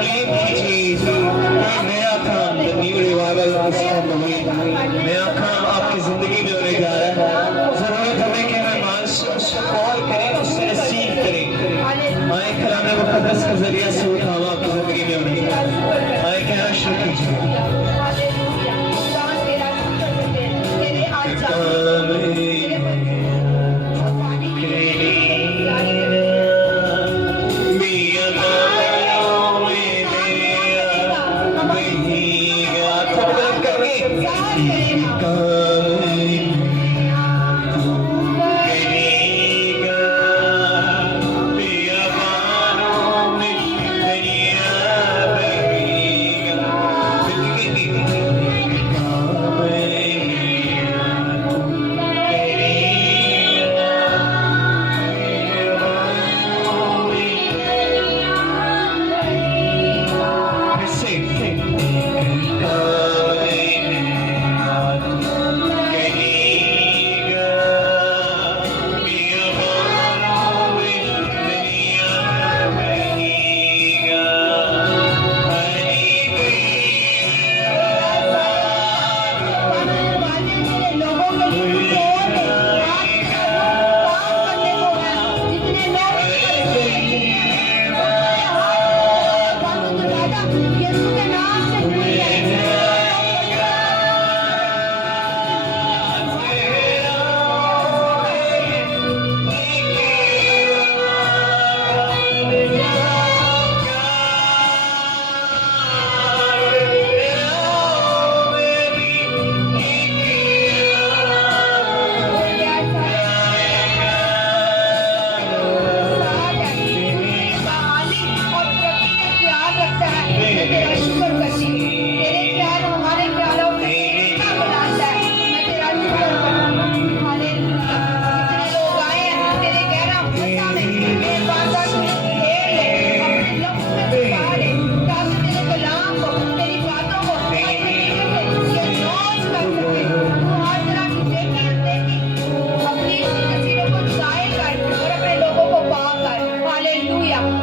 प्रेम की चीज, कोई नया काम, द न्यू रिवाइवल नया काम आपकी जिंदगी में होने जा रहा है। जरूरत हमें कि हमें मानस उसको कॉल करें, उससे रिसीव करें। आए कलाम मुकद्दस के जरिए से काम आपकी जिंदगी में होने जा रहा है। आए कहना शुरू कीजिए।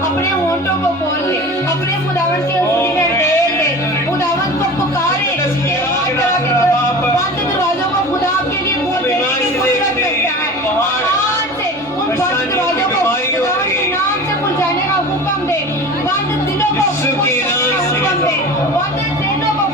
अपने होंठों को खोल ले, अपने खुदावन के हुजूर में टेक दे, खुदावन को पुकारे, बंद दरवाजों को खुदा के लिए खोल देने की कुदरत रखता है। आज से उन बंद दरवाजों को खुदा के नाम से खुल जाने का हुक्म दे, बंद दिलों को खुल जाने का हुक्म दे, बंद दिलों को